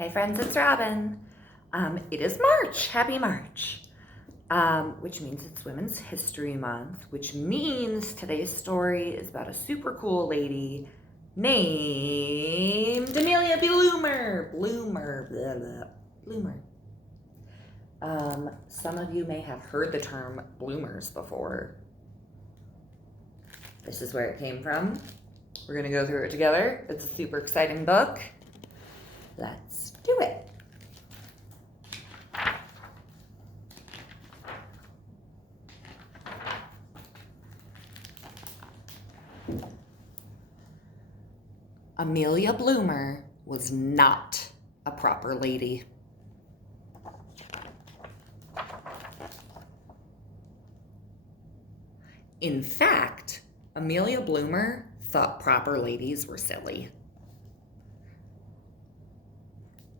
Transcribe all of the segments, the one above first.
Hey friends, it's Robin. It is March. Happy March. Which means it's Women's History Month, which means today's story is about a super cool lady named Amelia Bloomer. Bloomer. Some of you may have heard the term bloomers before. This is where it came from. We're going to go through it together. It's a super exciting book. Let's do it. Amelia Bloomer was not a proper lady. In fact, Amelia Bloomer thought proper ladies were silly.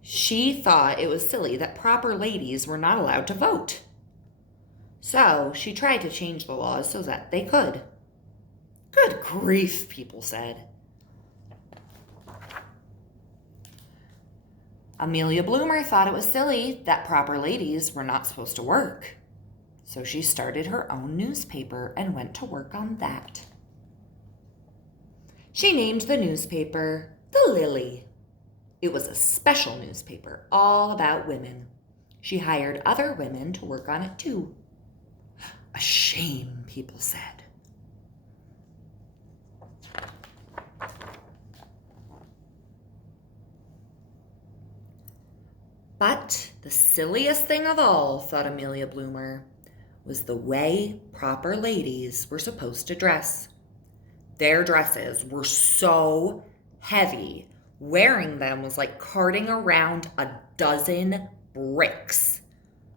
She thought it was silly that proper ladies were not allowed to vote. So she tried to change the laws so that they could. Good grief, people said. Amelia Bloomer thought it was silly that proper ladies were not supposed to work. So she started her own newspaper and went to work on that. She named the newspaper The Lily. It was a special newspaper all about women. She hired other women to work on it too. A shame, people said. But the silliest thing of all, thought Amelia Bloomer, was the way proper ladies were supposed to dress. Their dresses were so heavy. Wearing them was like carting around a dozen bricks.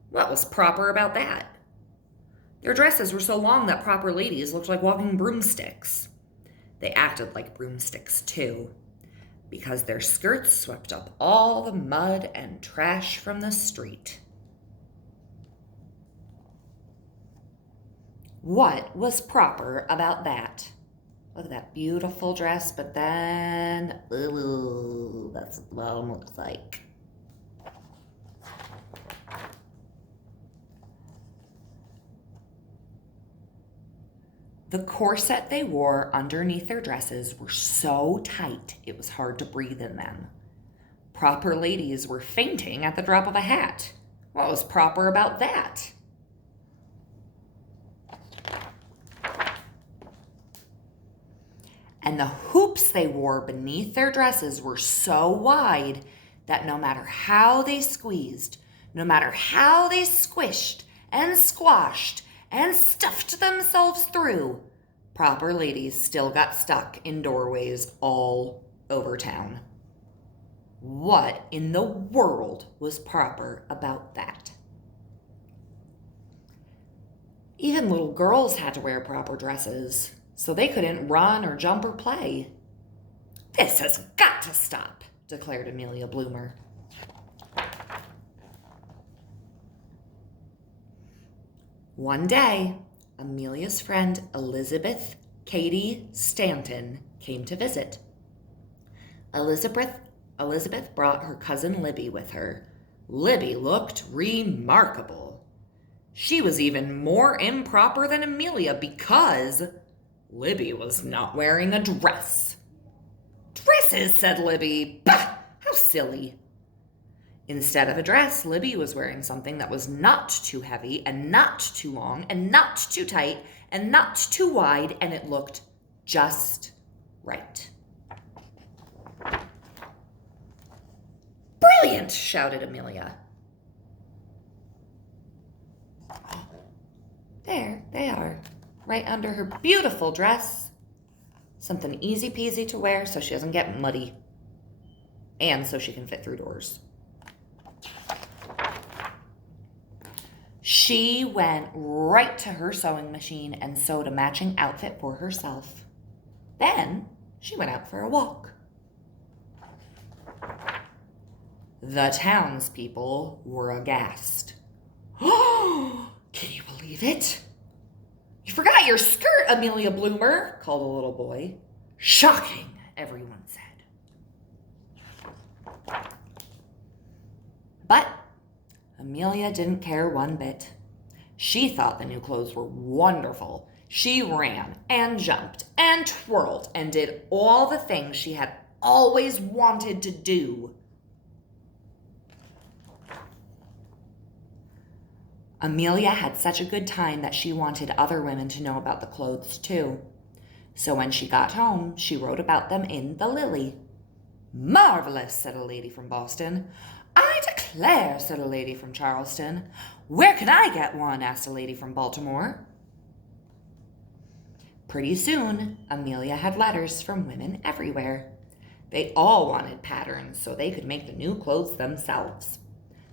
What was proper about that? Their dresses were so long that proper ladies looked like walking broomsticks. They acted like broomsticks too, because their skirts swept up all the mud and trash from the street. What was proper about that? Look at that beautiful dress, but then, ooh, that's what the bottom looks like. The corset they wore underneath their dresses were so tight it was hard to breathe in them. Proper ladies were fainting at the drop of a hat. What was proper about that? And the hoops they wore beneath their dresses were so wide that no matter how they squeezed, no matter how they squished and squashed and stuffed themselves through, proper ladies still got stuck in doorways all over town. What in the world was proper about that? Even little girls had to wear proper dresses, so they couldn't run or jump or play. This has got to stop, declared Amelia Bloomer. One day, Amelia's friend Elizabeth Cady Stanton came to visit. Elizabeth brought her cousin Libby with her. Libby looked remarkable. She was even more improper than Amelia because Libby was not wearing a dress. Dresses, said Libby. Bah, how silly. Instead of a dress, Libby was wearing something that was not too heavy and not too long and not too tight and not too wide, and it looked just right. Brilliant, shouted Amelia. There they are, right under her beautiful dress. Something easy peasy to wear so she doesn't get muddy. And so she can fit through doors. She went right to her sewing machine and sewed a matching outfit for herself. Then she went out for a walk. The townspeople were aghast. Oh, can you believe it? You forgot your skirt, Amelia Bloomer, called a little boy. Shocking, everyone said. But Amelia didn't care one bit. She thought the new clothes were wonderful. She ran and jumped and twirled and did all the things she had always wanted to do. Amelia had such a good time that she wanted other women to know about the clothes too. So when she got home, she wrote about them in the Lily. "Marvelous," said a lady from Boston. "I declare," said a lady from Charleston. "Where can I get one?" asked a lady from Baltimore. Pretty soon, Amelia had letters from women everywhere. They all wanted patterns so they could make the new clothes themselves.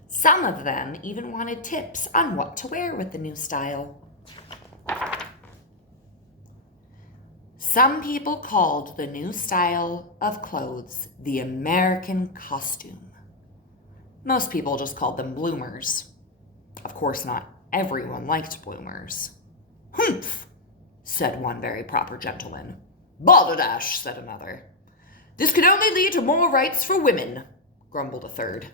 Some of them even wanted tips on what to wear with the new style. Some people called the new style of clothes the American costume. Most people just called them bloomers. Of course, not everyone liked bloomers. "Humph," said one very proper gentleman. "Balderdash," said another. "This can only lead to more rights for women," grumbled a third.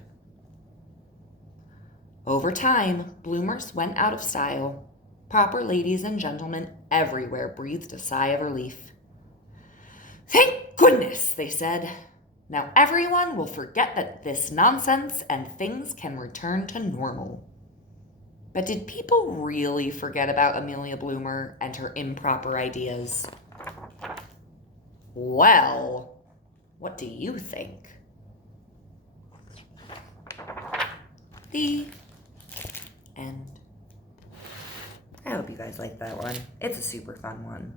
Over time, bloomers went out of style. Proper ladies and gentlemen everywhere breathed a sigh of relief. "Thank goodness," they said. "Now everyone will forget that this nonsense and things can return to normal." But did people really forget about Amelia Bloomer and her improper ideas? Well, what do you think? The end. I hope you guys like that one. It's a super fun one.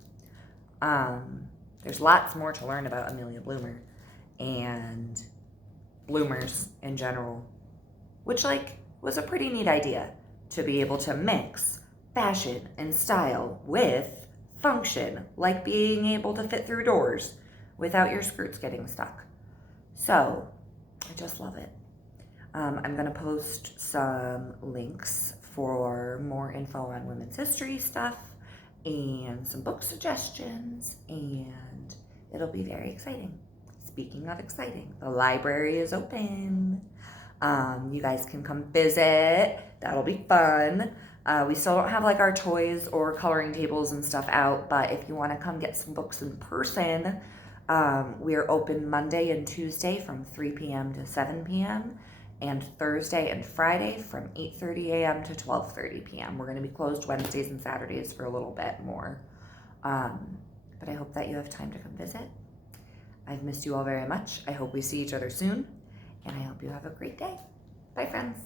There's lots more to learn about Amelia Bloomer and bloomers in general, which was a pretty neat idea to be able to mix fashion and style with function, like being able to fit through doors without your skirts getting stuck. So I just love it. I'm going to post some links for more info on women's history stuff and some book suggestions, and it'll be very exciting. Speaking of exciting, the library is open. You guys can come visit. That'll be fun. We still don't have our toys or coloring tables and stuff out, but if you want to come get some books in person, we are open Monday and Tuesday from 3 p.m. to 7 p.m. and Thursday and Friday from 8:30 a.m. to 12:30 p.m. We're going to be closed Wednesdays and Saturdays for a little bit more. But I hope that you have time to come visit. I've missed you all very much. I hope we see each other soon, and I hope you have a great day. Bye, friends.